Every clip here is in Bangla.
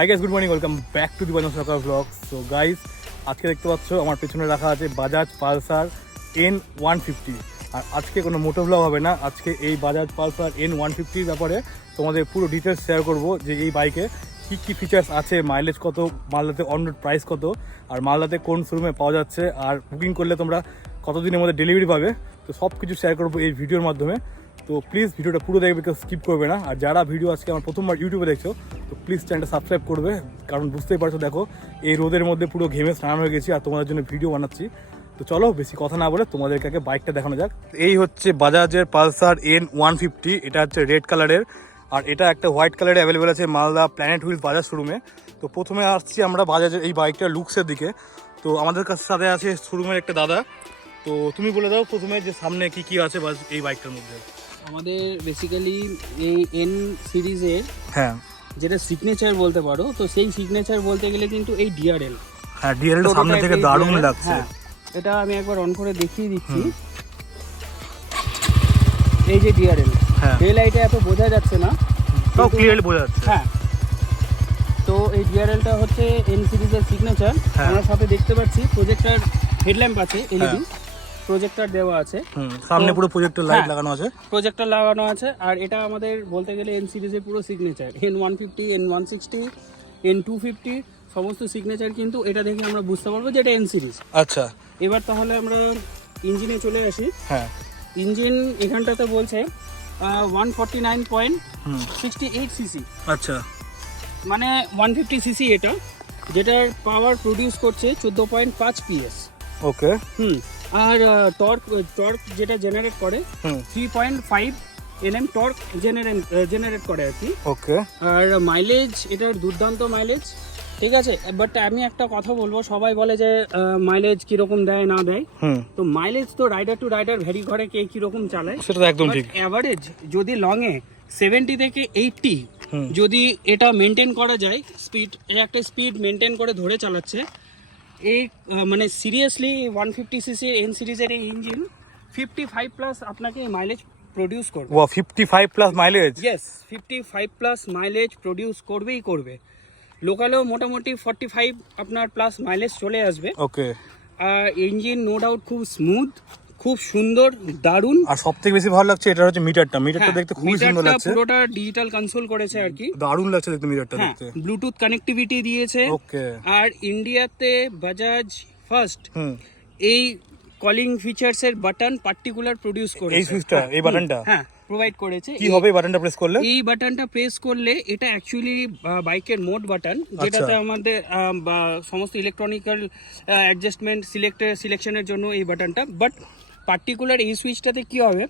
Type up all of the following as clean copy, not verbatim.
Hi guys, good morning, welcome back to the Bajaj সকাল ব্লগ। সো গাইস, আজকে দেখতে পাচ্ছ আমার পেছনে রাখা আছে বাজাজ পালসার N150। আর আজকে কোনো মোটো ব্লগ হবে না, আজকে এই বাজাজ পালসার N150 ব্যাপারে তোমাদের পুরো ডিটেলস শেয়ার করব যে এই বাইকে কী কী ফিচার্স আছে, মাইলেজ কত, মালদাতে অন রোড প্রাইস কত, আর মালদাতে কোন শোরুমে পাওয়া যাচ্ছে, আর বুকিং করলে তোমরা কতদিনের মধ্যে ডেলিভারি পাবে। তো সব কিছু শেয়ার করবো এই ভিডিওর মাধ্যমে। তো প্লিজ ভিডিওটা পুরো দেখবে, কেউ স্কিপ করবে না। আর যারা ভিডিও আজকে আমার প্রথমবার ইউটিউবে দেখছো, তো প্লিজ চ্যানেলটা সাবস্ক্রাইব করবে, কারণ বুঝতেই পারছো, দেখো এই রোদের মধ্যে পুরো ঘেমে স্নান হয়ে গেছি আর তোমাদের জন্য ভিডিও বানাচ্ছি। তো চলো বেশি কথা না বলে তোমাদেরকে আগে বাইকটা দেখানো যাক। এই হচ্ছে বাজাজের পালসার N150, এটা হচ্ছে রেড কালারের, আর এটা একটা হোয়াইট কালারে অ্যাভেলেবেল আছে মালদা প্ল্যানেট হুইল বাজাজ শোরুমে। তো প্রথমে আসছি আমরা বাজাজের এই বাইকটার লুকসের দিকে। তো আমাদের কাছে সাথে আছে শোরুমের একটা দাদা। তো তুমি বলে দাও প্রথমে যে সামনে কি কি আছে এই বাইকটার মধ্যে। আমাদের বেসিক্যালি এই এন সিরিজের হ্যাঁ, যেটা সিগনেচার বলতে পারো, তো সেই সিগনেচার বলতে গেলে কিন্তু এই ডিআরএল। হ্যাঁ, ডিএলএল সামনে থেকে দারুণ লাগছে। এটা আমি একবার অন করে দেখিয়ে দিচ্ছি। এই যে ডিআরএল, এই লাইটে এত বোঝা যাচ্ছে না, তাও ক্লিয়ারলি বোঝা যাচ্ছে। হ্যাঁ, তো এই ডিআরএলটা হচ্ছে এন সিরিজের সিগনেচার। আমরা সাথে দেখতে পাচ্ছি প্রজেক্টর হেডল্যাম্প আছে, এলইডি প্রজেক্টর দেওয়া আছে, সামনে পুরো প্রজেক্টর লাইট লাগানো আছে, প্রজেক্টর লাগানো আছে। আর এটা আমাদের বলতে গেলে এন সিরিজের পুরো সিগনেচার। N150, N160, N250 সমস্ত সিগনেচার কিন্তু এটা দেখে আমরা বুঝতে পারবো যে এটা এন সিরিজ। আচ্ছা, এবার তাহলে আমরা ইঞ্জিনে চলে আসি। হ্যাঁ, ইঞ্জিন এখানটাতে বলছে 149.68 সিসি, আচ্ছা, মানে 150 সিসি এটা, যেটার পাওয়ার প্রডিউস করছে 14.5 PS। ওকে, আর টর্ক যেটা জেনারেট করে 3.5 Nm টর্ক জেনারেট করে আর কি। ওকে, আর মাইলেজ এটার দুর্দান্ত মাইলেজ, ঠিক আছে। বাট আমি একটা কথা বলবো, সবাই বলে যে মাইলেজ কিরকম দেয় না দেয়, তো মাইলেজ তো রাইডার টু রাইডার ভ্যারি করে, কে কিরকম চালায় সেটা তো একদম ঠিক। অ্যাভারেজ যদি লং এ 70 থেকে 80 যদি এটা মেনটেন করা যায়, স্পিড একটা স্পিড মেনটেন করে ধরে চালাচ্ছে এই মানে সিরিয়াসলি 150 সিসি এন সিরিজের এই ইঞ্জিন 55 প্লাস আপনাকে মাইলেজ প্রডিউস করবে। ওয়া 55 plus mileage? Yes, 55 plus mileage produce করবেই করবে। লোকালেও মোটামুটি 45 আপনার প্লাস মাইলেজ চলে আসবে। ওকে, আর ইঞ্জিন নো ডাউট খুব স্মুথ, খুব সুন্দর, দারুণ। আর সবথেকে বেশি ভালো লাগছে এটা হচ্ছে মিটারটা দেখতে খুবই সুন্দর লাগছে। পুরোটা ডিজিটাল কনসোল করেছে আর কি, দারুণ লাগছে দেখতে মিটারটা দেখতে। ব্লুটুথ কানেক্টিভিটি দিয়েছে। ওকে, আর ইন্ডিয়াতে বাজাজ ফার্স্ট এই কলিং ফিচারস এর বাটন পার্টিকুলার প্রডিউস করেছে। এই সুইচটা, এই বাটনটা প্রোভাইড করেছে। কি হবে এই বাটনটা প্রেস করলে? এই বাটনটা প্রেস করলে এটা অ্যাকচুয়ালি বাইকের মোড বাটন, যেটাতে আমাদের সমস্ত ইলেকট্রনিক্যাল অ্যাডজাস্টমেন্ট সিলেকশনের জন্য এই বাটনটা। বাট পার্টিকুলার এই সুইচটাতে কি হবে,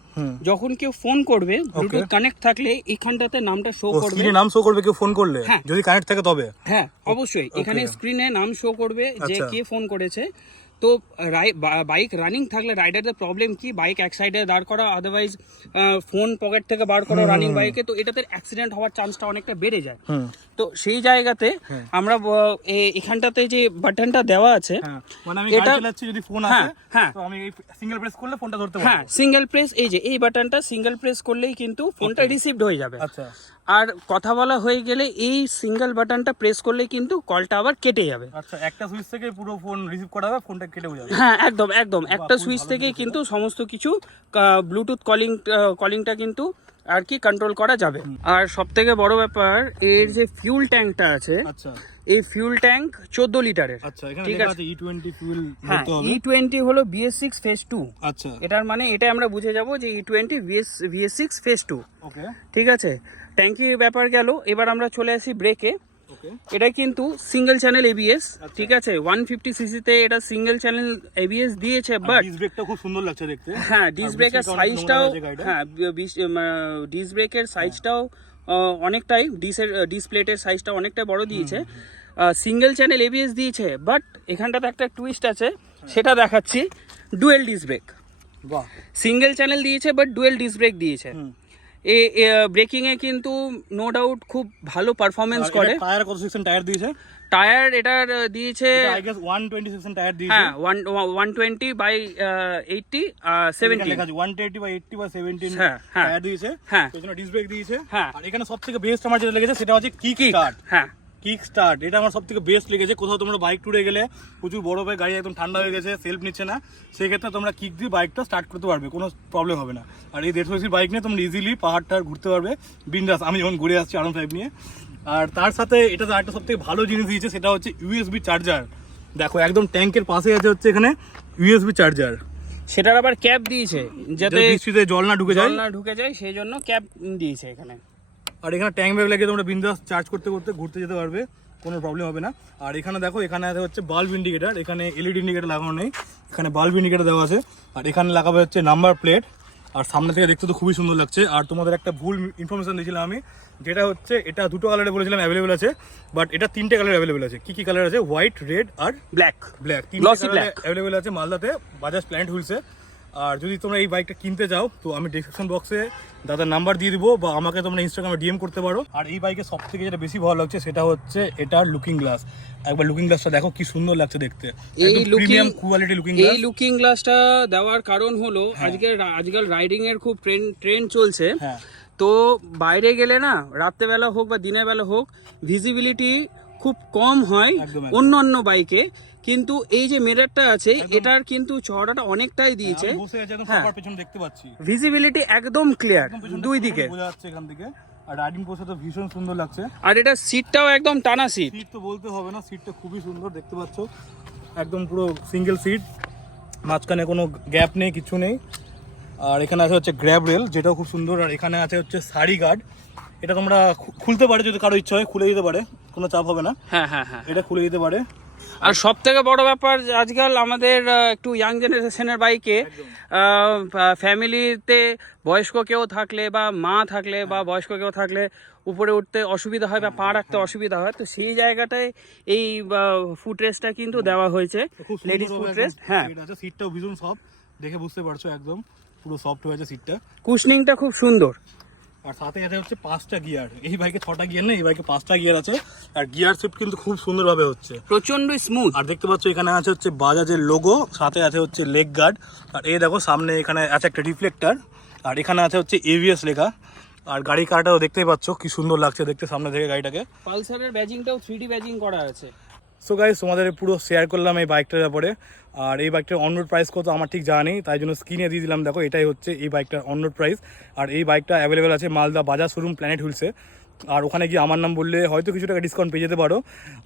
যখন কেউ ফোন করবে ব্লুটুথ কানেক্ট থাকলে এখানটাতে নামটা শো করবে, স্ক্রিনে নাম শো করবে কেউ ফোন করলে, যদি কানেক্ট থাকে তবে। হ্যাঁ, অবশ্যই এখানে স্ক্রিনে নাম শো করবে যে কে ফোন করেছে। তো বাইক রানিং থাকলে রাইডারদের প্রবলেম কি, বাইক এক সাইডে দাঁড় করা, আদারওয়াইজ ফোন পকেট থেকে বার করা রানিং বাইকে, তো এটাতে অ্যাক্সিডেন্ট হওয়ার চান্সটা অনেকটা বেড়ে যায়। তো সেই জায়গাতে আমরা এখানটাতে যে বাটনটা দেওয়া আছে, মানে আমি গাড়ি চালাচ্ছি, যদি ফোন আসে তো আমি এই সিঙ্গেল প্রেস করলে ফোনটা ধরতে পারবো। হ্যাঁ, সিঙ্গেল প্রেস, এই যে এই বাটনটা সিঙ্গেল প্রেস করলেই কিন্তু ফোনটা রিসিভড হয়ে যাবে। আচ্ছা, আর কথা বলা হয়ে গেলে এই সিঙ্গেল বাটনটা প্রেস করলে কিন্তু কলটা আবার কেটে যাবে। আচ্ছা, একটা সুইচ থেকে পুরো ফোন রিসিভ করা হবে, ফোনটা কেটে যাবে। হ্যাঁ, একদম একদম একটা সুইচ থেকে কিন্তু সমস্ত কিছু ব্লুটুথ কলিংটা কিন্তু আর কি কন্ট্রোল করা যাবে। আর সব থেকে বড় ব্যাপার, এর যে ফিউল ট্যাঙ্কটা আছে, আচ্ছা, এই ফিউল ট্যাঙ্ক 14 লিটারের। আচ্ছা, এখানে লেখা আছে E20 ফুয়েল ভরতে হবে। E20 হলো BS6 ফেজ 2। আচ্ছা, এটার মানে এটা আমরা বুঝে যাব যে E20 BS6 ফেজ 2। ওকে, ঠিক আছে, ট্যাঙ্কির ব্যাপার গেল। এবার আমরা চলে আসি ব্রেকে। এটা কিন্তু সিঙ্গেল চ্যানেল ABS, ঠিক আছে। 150 সিসিতে এটা সিঙ্গেল চ্যানেল ABS দিয়েছে, বাট ডিস্ক ব্রেকটা খুব সুন্দর লাগছে দেখতে। হ্যাঁ, ডিস্ক ব্রেকের সাইজটাও, ডিস্ক ব্রেকের সাইজটাও অনেকটাই, ডিস্ক প্লেটের সাইজটা অনেকটাই বড় দিয়েছে। সিঙ্গেল চ্যানেল ABS দিয়েছে, বাট এখানটাতে একটা টুইস্ট আছে, সেটা দেখাচ্ছি। ডুয়েল ডিস্ক ব্রেক, বাহ, সিঙ্গেল চ্যানেল দিয়েছে বাট ডুয়েল ডিস্ক ব্রেক দিয়েছে। ব্রেকিং এ কিন্তু নো ডাউট খুব ভালো পারফরমেন্স করে। টায়ার কত সেকশন টায়ার দিয়েছে? টায়ার এটার দিয়েছে আই গেস 120 সেকশন টায়ার দিয়েছে। হ্যাঁ, 120/80 70 লেখা আছে 120/80 বা 17 টায়ার দিয়েছে। হ্যাঁ, পেছনে ডিস্ক ব্রেক দিয়েছে। হ্যাঁ, আর এখানে সবথেকে বেস্ট আমার যেটা লেগেছে সেটা হচ্ছে কিক স্টার্ট। হ্যাঁ, কিক স্টার্ট, এটা আমার সব থেকে বেস্ট লেগেছে। কোথাও তোমরা বাইক ট্যুরে গেলে প্রচুর বড় বাইক, গাড়ি একদম ঠান্ডা হয়ে গেছে, সেলফ নিচ্ছে না, সেক্ষেত্রে তোমরা কিক দিয়ে বাইকটা স্টার্ট করতে পারবে, কোনো প্রবলেম হবে না। আর এই 150 সিসির বাইক নিয়ে তোমরা ইজিলি পাহাড়টা ঘুরতে পারবে বিন্দাস। আমি যখন ঘুরে আসছি R15 নিয়ে। আর তার সাথে এটা তো একটা সব থেকে ভালো জিনিস দিয়েছে, সেটা হচ্ছে USB চার্জার। দেখো একদম ট্যাঙ্কের পাশে আছে হচ্ছে এখানে USB চার্জার। সেটার আবার ক্যাপ দিয়েছে যাতে বৃষ্টিতে জল না ঢুকে যায়, সেই জন্য ক্যাপ দিয়েছে এখানে। আর এখানে ট্যাঙ্ক ব্যাগ লাগিয়ে তোমরা বিন্দাস চার্জ করতে করতে ঘুরতে যেতে পারবে, কোনো প্রবলেম হবে না। আর এখানে দেখো, এখানে আছে হচ্ছে বাল্ব ইন্ডিকেটার, এখানে LED ইন্ডিকেটার লাগানো নেই, এখানে বাল্ব ইন্ডিকেটার দেওয়া আছে। আর এখানে লাগাবে হচ্ছে নাম্বার প্লেট। আর সামনে থেকে দেখতে তো খুবই সুন্দর লাগছে। আর তোমাদের একটা ভুল ইনফরমেশন দিয়েছিলাম আমি, যেটা হচ্ছে এটা দুটো কালারে বলেছিলাম অ্যাভেলেবেল আছে, বাট এটা 3টে কালার অ্যাভেলেবেল আছে। কি কালার আছে? হোয়াইট, রেড আর ব্ল্যাক। 3টে কালার অ্যাভেলেবেল আছে মালদাতে বাজাজ প্ল্যানেট হুইলসে। আর যদি তোমরা এই বাইকটা কিনতে চাও তো আমি ডিসক্রিপশন বক্সে দাদার নাম্বার দিয়ে দিব, বা আমাকে তোমরা ইনস্টাগ্রামে DM করতে পারো। আর এই বাইকে সব থেকে যেটা বেশি ভালো লাগছে সেটা হচ্ছে এটার লুকিং গ্লাস। একবার লুকিং গ্লাসটা দেখো কি সুন্দর লাগছে দেখতে, একদম প্রিমিয়াম কোয়ালিটি লুকিং গ্লাস। এই লুকিং গ্লাসটা দেওয়ার কারণ হলো আজকাল রাইডিং এর খুব ট্রেন্ড চলছে। তো বাইরে গেলে না, রাত্রেবেলা হোক বা দিনের বেলা হোক, ভিজিবিলিটি খুব কম হয় অন্য বাইকে, কিন্তু এই যে মিররটা আছে এটার কিন্তু চওড়াটা অনেকটাই দিয়েছে। দেখতে পাচ্ছি ভিজিবিলিটি একদম ক্লিয়ার দুই দিকে বোঝা যাচ্ছে এখান থেকে। আর রাইডিং পোস্টে তো ভীষণ সুন্দর লাগছে। আর এটা সিটটাও একদম টানা সিট তো বলতে হবে না, সিটটা খুবই সুন্দর দেখতে পাচ্ছ, একদম পুরো সিঙ্গেল সিট, মাঝখানে কোনো গ্যাপ নেই, কিছু নেই। আর এখানে আছে হচ্ছে গ্র্যাব রেল, যেটাও খুব সুন্দর। আর এখানে আছে হচ্ছে সারি গার্ড, এটা তোমরা খুলতে পারে, যদি কারো ইচ্ছা হয় খুলে দিতে পারে, কোনো চাপ হবে না। হ্যাঁ, এটা খুলে দিতে পারে। আর সব থেকে বড় ব্যাপার, আজকাল আমাদের একটু ইয়াং জেনারেশনের বাইকে ফ্যামিলিতে বয়স্ক কেউ থাকলে বা মা থাকলে বা বয়স্ক কেউ থাকলে উপরে উঠতে অসুবিধা হয় বা পা রাখতে অসুবিধা হয়, তো সেই জায়গাটায় এই ফুটরেস্টটা কিন্তু দেওয়া হয়েছে, লেডিস ফুটরেস্ট। হ্যাঁ, সিটটাও ভীষণ সফট, দেখে বুঝতে পারছো, একদম পুরো সফট হয়েছে সিটটা। কুশনিংটা খুব সুন্দর। আর সাথে আছে হচ্ছে 5টা গিয়ার। এই বাইকে 6টা গিয়ার নেই, এই বাইকে 5টা গিয়ার আছে। আর গিয়ার শিফট কিন্তু খুব সুন্দরভাবে হচ্ছে, প্রচন্ড স্মুথ। আর দেখতে পাচ্ছ এখানে আছে হচ্ছে বাজাজের লোগো, সাথে আছে হচ্ছে লেগ গার্ড। আর এই দেখো সামনে এখানে আছে একটা রিফ্লেক্টর, আর এখানে আছে হচ্ছে ABS লেখা। আর গাড়ি কারটাও দেখতেই পাচ্ছ কি সুন্দর লাগছে দেখতে সামনে থেকে গাড়িটাকে। পালসারের ব্যাজিংটাও 3D ব্যাজিং করা আছে। সো গাইস, তোমাদের পুরো শেয়ার করলাম এই বাইকটার ব্যাপারে। আর এই বাইকটার অনরোড প্রাইস কত আমার ঠিক জানা নেই, তাই জন্য স্ক্রিনে দিয়ে দিলাম। দেখো এটাই হচ্ছে এই বাইকটার অনরোড প্রাইস। আর এই বাইকটা অ্যাভেলেবেল আছে মালদা বাজাজ শোরুম প্ল্যানেট হুইলসে। আর ওখানে গিয়ে আমার নাম বললে হয়তো কিছু টাকা ডিসকাউন্ট পেয়ে যেতে পারো।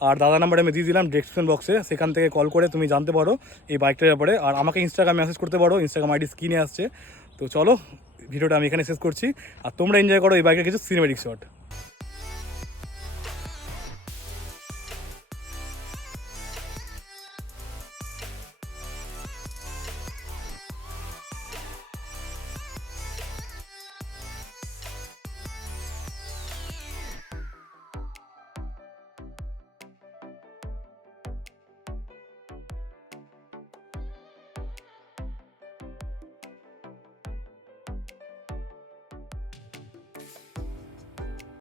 আর দাদা নাম্বার আমি দিয়ে দিলাম ডেসক্রিপশন বক্সে, সেখান থেকে কল করে তুমি জানতে পারো এই বাইকটার ব্যাপারে। আর আমাকে ইনস্টাগ্রামে মেসেজ করতে পারো, ইনস্টাগ্রাম ID স্ক্রিনে আসছে। তো চলো ভিডিওটা আমি এখানে শেষ করছি, আর তোমরা এনজয় করো এই বাইকের কিছু সিনেমেটিক শট।